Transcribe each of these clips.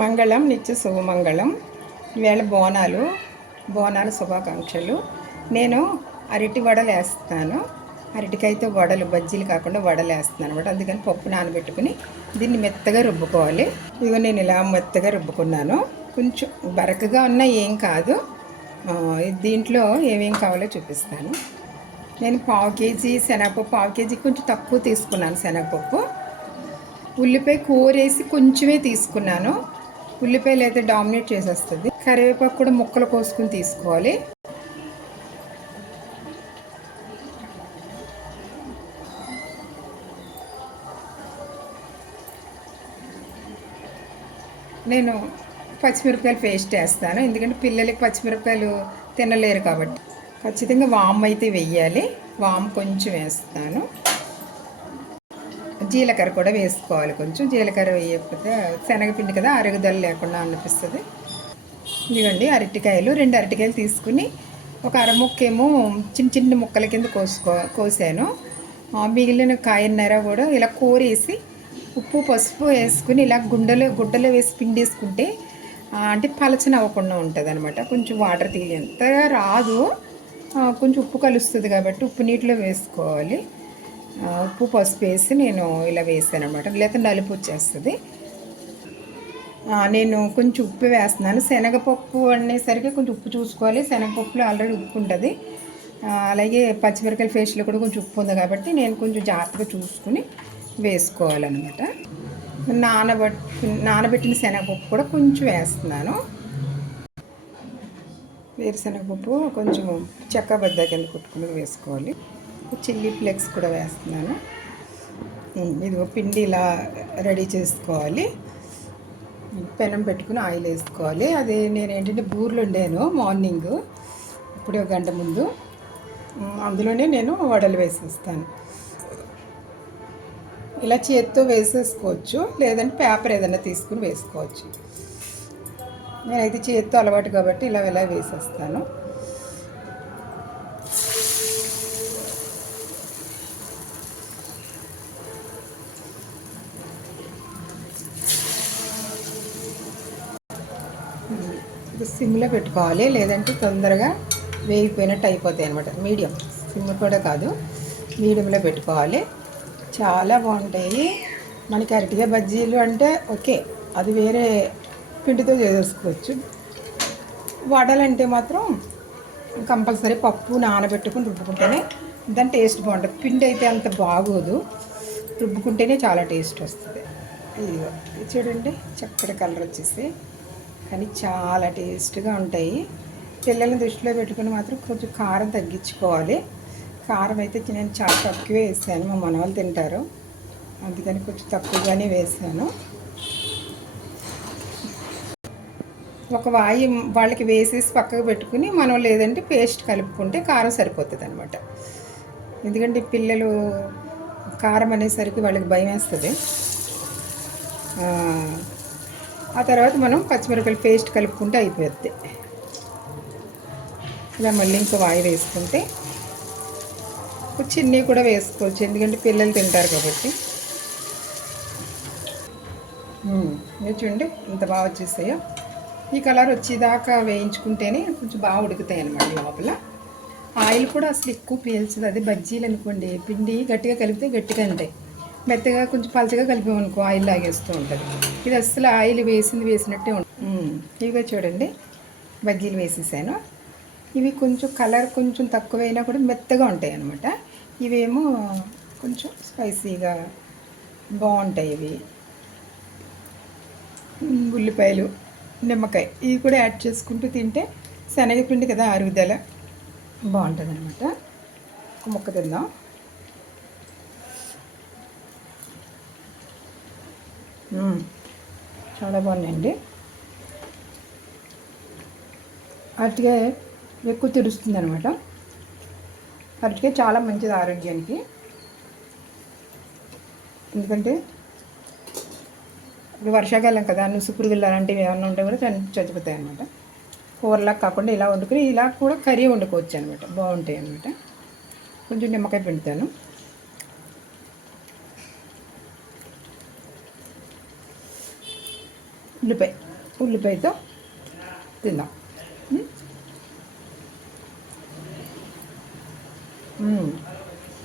మంగళం నిత్య శుభమంగళం ఈవేళ బోనాలు బోనాలు శుభాకాంక్షలు. నేను అరటి వడలు వేస్తాను అరటికాయతో వడలు బజ్జీలు కాకుండా వడలు వేస్తున్నాను అనమాట అందుకని పప్పు నానబెట్టుకుని దీన్ని మెత్తగా రుబ్బుకోవాలి. ఇదిగో నేను ఇలా మెత్తగా రుబ్బుకున్నాను. కొంచెం బరకగా ఉన్నా ఏం కాదు. దీంట్లో ఏమేం కావాలో చూపిస్తాను. నేను పావు కేజీ శనగపప్పు పావు కేజీ కొంచెం తక్కువ తీసుకున్నాను శనగపప్పు. ఉల్లిపాయ కూరేసి కొంచెమే తీసుకున్నాను. ఉల్లిపాయలు అయితే డామినేట్ చేసేస్తుంది. కరివేపాకు కూడా ముక్కలు కోసుకుని తీసుకోవాలి. నేను పచ్చిమిరపకాయలు పేస్ట్ వేస్తాను ఎందుకంటే పిల్లలకి పచ్చిమిరపకాయలు తినలేరు కాబట్టి. ఖచ్చితంగా వామ్ అయితే వెయ్యాలి. వామ్ కొంచెం వేస్తాను. జీలకర్ర కూడా వేసుకోవాలి కొంచెం. జీలకర్ర వేయకపోతే శనగపిండి కదా అరుగుదల లేకుండా అనిపిస్తుంది. ఇదిగోండి అరటికాయలు రెండు అరటికాయలు తీసుకుని ఒక అరముక్కేమో చిన్న చిన్న ముక్కల కింద కోసుకో కోసాను. మిగిలిన కాయన్నర కూడా ఇలా కూరేసి ఉప్పు పసుపు వేసుకుని ఇలా గుండెలో గుడ్డలో వేసి పిండేసుకుంటే అంటే పలచన అవ్వకుండా ఉంటుంది అనమాట కొంచెం వాటర్ తీయంతగా రాదు. కొంచెం ఉప్పు కలుస్తుంది కాబట్టి ఉప్పు నీటిలో వేసుకోవాలి. ఉప్పు పసుపు వేసి నేను ఇలా వేసాను అనమాట లేకపోతే నలుపు వచ్చేస్తుంది. నేను కొంచెం ఉప్పు వేస్తున్నాను. శనగపప్పు అనేసరికి కొంచెం ఉప్పు చూసుకోవాలి. శనగపప్పులో ఆల్రెడీ ఉప్పు ఉంటుంది. అలాగే పచ్చిమిరకాయల ఫేస్లో కూడా కొంచెం ఉప్పు ఉంది కాబట్టి నేను కొంచెం జాగ్రత్తగా చూసుకుని వేసుకోవాలన్నమాట. నానబెట్టి నానబెట్టిన శనగపప్పు కూడా కొంచెం వేస్తున్నాను. వేరుశనగపప్పు కొంచెం చెక్క బద్ద కింద కొట్టుకుని వేసుకోవాలి. చిల్లీ ఫ్లేక్స్ కూడా వేస్తున్నాను. ఇది పిండి ఇలా రెడీ చేసుకోవాలి. పెనం పెట్టుకుని ఆయిల్ వేసుకోవాలి. అది నేను ఏంటంటే బూర్లు ఉండేను మార్నింగ్. ఇప్పుడే ఒక గంట ముందు. అందులోనే నేను వడలు వేసేస్తాను. ఇలా చేత్తో వేసేసుకోవచ్చు. లేదంటే పేపర్ ఏదైనా తీసుకుని వేసుకోవచ్చు. నేనైతే చేత్తో అలవాటు కాబట్టి ఇలా ఇలా వేసేస్తాను. ఇది సిమ్లో పెట్టుకోవాలి. లేదంటే తొందరగా వేగిపోయినట్టు అయిపోతాయి అనమాట మీడియం. సిమ్ కూడా కాదు. మీడియంలో పెట్టుకోవాలి. చాలా బాగుంటాయి. మనకి అరటిగా బజ్జీలు అంటే ఓకే. అది వేరే పిండితో చేసేసుకోవచ్చు వడలంటే మాత్రం కంపల్సరీ పప్పు నానబెట్టుకుని రుబ్బుకుంటేనే దాని టేస్ట్ బాగుంటుంది. పిండి అయితే అంత బాగోదు. రుబ్బుకుంటేనే చాలా టేస్ట్ వస్తుంది. ఇదిగో ఇది చూడండి. చక్కటి కలర్ వచ్చేసి. కానీ చాలా టేస్ట్గా ఉంటాయి. పిల్లల్ని దృష్టిలో పెట్టుకుని మాత్రం కొంచెం కారం తగ్గించుకోవాలి. కారం అయితే నేను చాలా తక్కువే వేసాను. మా మనవాళ్ళు తింటారు. అందుకని కొంచెం తక్కువగానే వేసాను. ఒక వాయి వాళ్ళకి వేసేసి పక్కకు పెట్టుకుని మనం లేదంటే పేస్ట్ కలుపుకుంటే కారం సరిపోతుంది అనమాట ఎందుకంటే పిల్లలు కారం అనేసరికి వాళ్ళకి భయం వేస్తుంది ఆ, తర్వాత మనం పచ్చిమిరపకాయలు పేస్ట్ కలుపుకుంటే అయిపోద్ది. ఇలా మళ్ళీ ఇంకో వాయి వేసుకుంటే చిన్ని కూడా వేసుకోవచ్చు ఎందుకంటే పిల్లలు తింటారు కాబట్టి. చూడండి ఇంత బాగా వచ్చేసాయో. ఈ కలర్ వచ్చేదాకా వేయించుకుంటేనే కొంచెం బాగా ఉడుకుతాయి అన్నమాట లోపల. ఆయిల్ కూడా అసలు ఎక్కువ పీల్చదు. అది బజ్జీలు అనుకోండి పిండి గట్టిగా కలిపితే గట్టిగా ఉంటాయి. మెత్తగా కొంచెం పలచగా కలిపామనుకో ఆయిల్ లాగేస్తూ ఉంటుంది. ఇది అసలు ఆయిల్ వేసింది వేసినట్టే ఉంటుంది. ఇవిగా చూడండి. బజ్జీలు వేసేసాను. ఇవి కొంచెం కలర్ కొంచెం తక్కువైనా కూడా మెత్తగా ఉంటాయి అన్నమాట ఇవేమో కొంచెం స్పైసీగా బాగుంటాయి ఇవి. ఉల్లిపాయలు నిమ్మకాయ ఇవి కూడా యాడ్ చేసుకుంటూ తింటే శనగపిండి కదా అరుగుదల బాగుంటుంది అనమాట ఒక ముక్క తిందాం. చాలా బాగున్నాయండి. అరటికాయ ఎక్కువ తెరుస్తుంది అనమాట అరటికాయ చాలా మంచిది ఆరోగ్యానికి. ఎందుకంటే ఇప్పుడు వర్షాకాలం కదా నుసు పురుగులు అలాంటివి ఏమైనా ఉంటే కూడా చచ్చిపోతాయి అనమాట కూరలా కాకుండా ఇలా వండుకుని ఇలా కూడా కర్రీ వండుకోవచ్చు అనమాట బాగుంటాయి అనమాట కొంచెం నిమ్మకాయ పిండుతాను. ఉల్లిపాయ. ఉల్లిపాయతో తిందాం.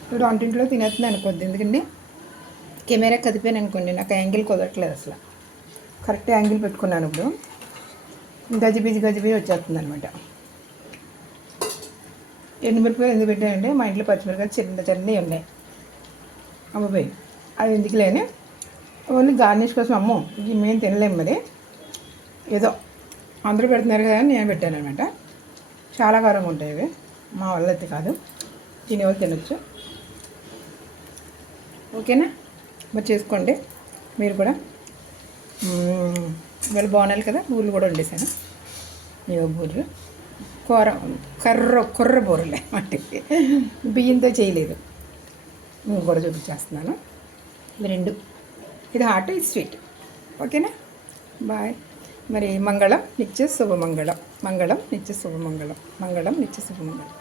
ఇప్పుడు వంటింట్లో తినేస్తుంది అనుకోద్ది. ఎందుకంటే కెమెరా కదిపోయాను అనుకోండి నాకు యాంగిల్ కుదరట్లేదు అసలు. కరెక్ట్ యాంగిల్ పెట్టుకున్నాను ఇప్పుడు. గజిబిజి గజిబిజి వచ్చేస్తుంది అనమాట ఎండుమిరపకాయలు ఎందుకు పెట్టానంటే మా ఇంట్లో పచ్చిమిరపకాయలు చిన్న చిన్నవి ఉన్నాయి. అమ్మపోయి అవి ఎందుకు లేని ఓన్లీ గార్నిష్ కోసం అమ్మో ఇది మేము తినలేము మరి. ఏదో అందరూ పెడుతున్నారు కదా అని నేను పెట్టాను అనమాట చాలా కారంగా ఉంటాయి ఇవి. మా వల్ల అయితే కాదు. తినేవాళ్ళు తినొచ్చు. ఓకేనా? మరి చేసుకోండి. మీరు కూడా. మ్మ్. ఇవాళ బాగున్నాయి కదా బూరెలు కూడా వండేసాను. ఇవో బూరెలు. కూర కర్ర కుర్ర బూరలే మట్టికి బియ్యంతో చేయలేదు. ఇంక కూడా చూపించేస్తున్నాను. ఇవి రెండు. ఇది హాట్ ఇది స్వీట్ ఓకేనా బాయ్ మరి మంగళం నిత్య శుభమంగళం మంగళం నిత్య శుభమంగళం మంగళం నిత్య శుభమంగళం